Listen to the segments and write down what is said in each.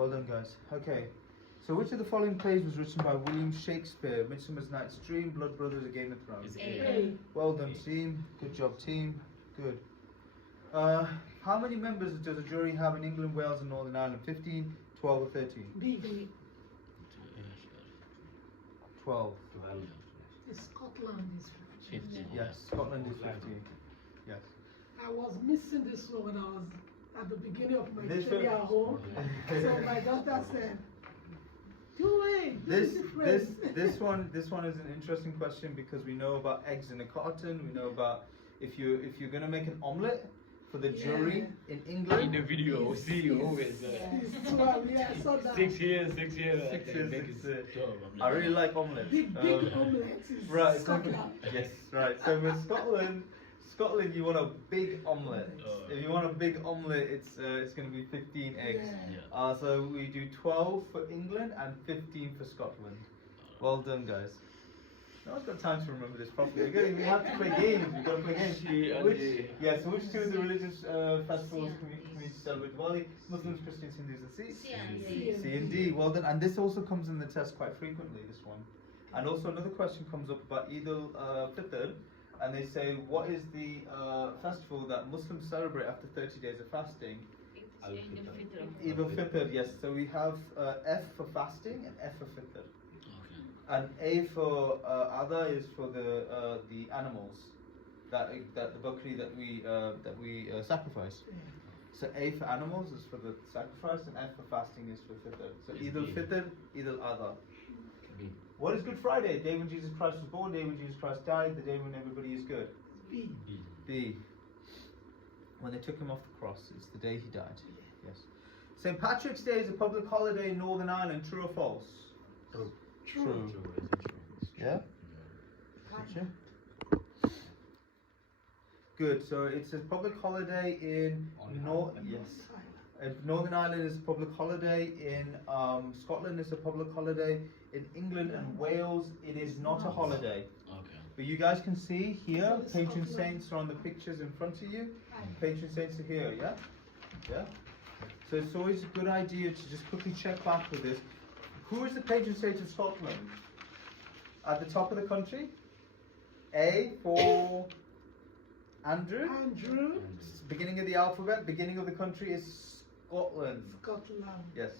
Well done, guys. Okay. So which of the following plays was written by William Shakespeare? Midsummer's Night's Dream, Blood Brothers, A Game of Thrones. Well done, team. Good job, team. Good. How many members does a jury have in England, Wales and Northern Ireland? 15, 12 or 13? B. 12. Scotland is 15. Yes, Scotland is 15. Yes. I was missing this one when I was at the beginning of my This career one- at home. So my daughter said, "Do it. This one is an interesting question because we know about eggs in a carton. We know about if you're gonna make an omelette for the jury in England. In the video, see you always. It's 12, yeah, I saw that. 6 years. 6 Okay, years, make 6 it years. 12, I'm I really like omelette. Big omelette is Right. Scotland. Yes. Right. So with Scotland, you want a big omelette. If you want a big omelette, it's going to be 15 eggs. Yeah. So we do 12 for England and 15 for Scotland. Well done, guys. No one's got time to remember this properly. We have to play games. We've got to play games. So which two of the religious festivals communities celebrate Diwali? Muslims, Christians, Hindus, and Sikhs? C and D. Well done. And this also comes in the test quite frequently, this one. And also another question comes up about Eid al-Fitr. And they say, what is the festival that Muslims celebrate after 30 days of fasting? Eid al-Fitr, yes. So we have F for fasting and F for Fitr. And A for Adha is for the animals that the bakri that we sacrifice. So A for animals is for the sacrifice, and F for fasting is for Fitr. So Eid al-Fitr, Eid al-Adha. What is Good Friday? The day when Jesus Christ was born, the day when Jesus Christ died, the day when everybody is good. B. When they took him off the cross, it's the day he died. Yes. St. Patrick's Day is a public holiday in Northern Ireland. True or false? True. Yeah? Gotcha. Good. So it's a public holiday in Northern Ireland is a public holiday. In Scotland is a public holiday. In England and Wales, it is not a holiday. Okay. But you guys can see here, patron saints are on the pictures in front of you. Patron saints are here, yeah? Yeah? So it's always a good idea to just quickly check back with this. Who is the patron saint of Scotland? At the top of the country? A for Andrew. Beginning of the alphabet, beginning of the country is Scotland. Yes.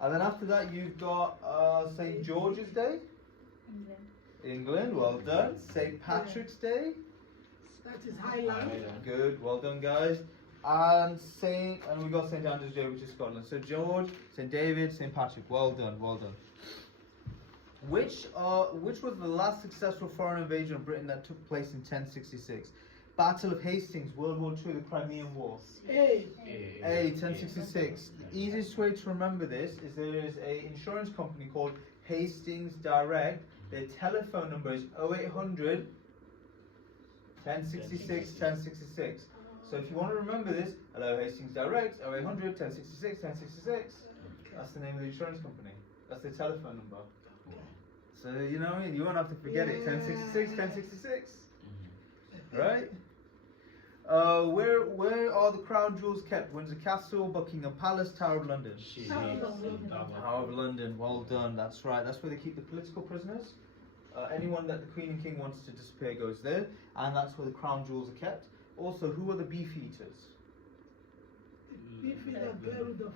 And then after that you've got St. George's Day. England, well done. St. Patrick's Day. That is Highland. Good, well done, guys. And we got St. Andrew's Day, which is Scotland. So George, St. David, St. Patrick. Well done, well done. Which was the last successful foreign invasion of Britain that took place in 1066? Battle of Hastings, World War II, the Crimean War. A. 1066. The easiest way to remember this is there is an insurance company called Hastings Direct. Their telephone number is 0800 1066 1066. So if you want to remember this, hello Hastings Direct, 0800 1066 1066. That's the name of the insurance company. That's their telephone number. So you know what I mean? You won't have to forget it. 1066 1066. Right? Where are the crown jewels kept? Windsor Castle, Buckingham Palace, Tower of London. Tower of London, well done. That's right. That's where they keep the political prisoners. Anyone that the Queen and King wants to disappear goes there, and that's where the crown jewels are kept. Also, who are the beef eaters? Beef eaters bury the people.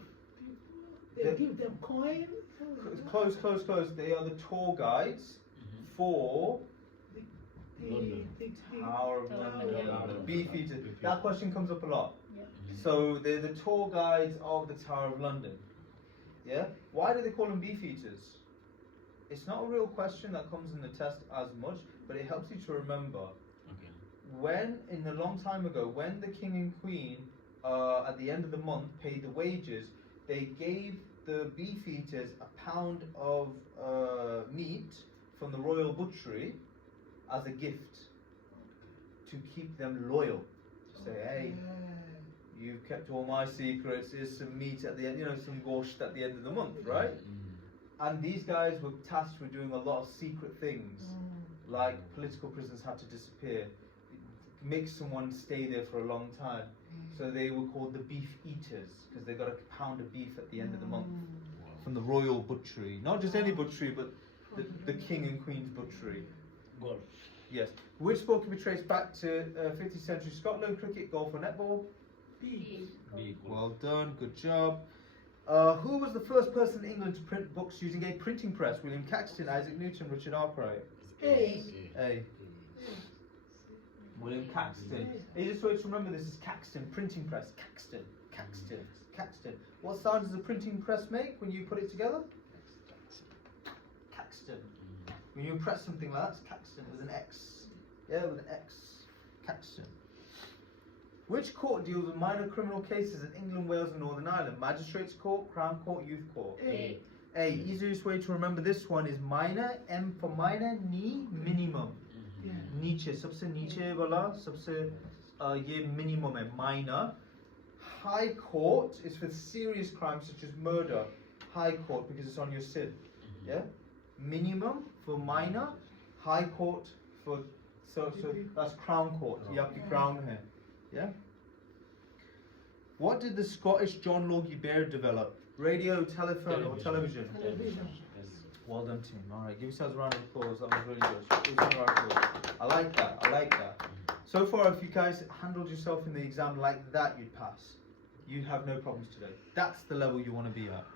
They give them coin. Close. They are the tour guides for Tower of London. Beef eaters. That question comes up a lot. So they're the tour guides of the Tower of London. Yeah? Why do they call them beef eaters? It's not a real question that comes in the test as much, but it helps you to remember. When, in a long time ago, when the King and Queen, at the end of the month, paid the wages, they gave the beef eaters a pound of meat from the royal butchery as a gift to keep them loyal. To say, hey, you've kept all my secrets, here's some meat at the end, some gosht at the end of the month, right? And these guys were tasked with doing a lot of secret things, like political prisoners had to disappear, make someone stay there for a long time. So they were called the beef eaters because they got a pound of beef at the end of the month from the royal butchery. Not just any butchery, but the king and queen's butchery. Golf. Yes. Which sport can be traced back to 15th century Scotland? Cricket, golf, or netball? Big. Well done. Good job. Who was the first person in England to print books using a printing press? William Caxton, Isaac Newton, Richard Arkwright. A. William Caxton. Easiest way to remember this is Caxton, printing press. Caxton. What sound does a printing press make when you put it together? Caxton. When you press something like that, it's Caxton with an X. Yeah, with an X. Caxton. Which court deals with minor criminal cases in England, Wales and Northern Ireland? Magistrates Court, Crown Court, Youth Court? A. Easiest way to remember this one is minor, M for minor, ni, minimum. नीचे सबसे नीचे वाला सबसे ये minimum है minor. High court is for serious crimes such as murder. High court because it's on your sin. Yeah. Minimum for minor. High court for so that's crown court. ये आपकी crown है. Yeah. What did the Scottish John Logie Baird develop? Radio, telephone, or television? Television. Well done, team. All right, give yourselves a round of applause. That was really good. Give yourselves a round of applause. I like that. So far, if you guys handled yourself in the exam like that, you'd pass. You have no problems today. That's the level you want to be at.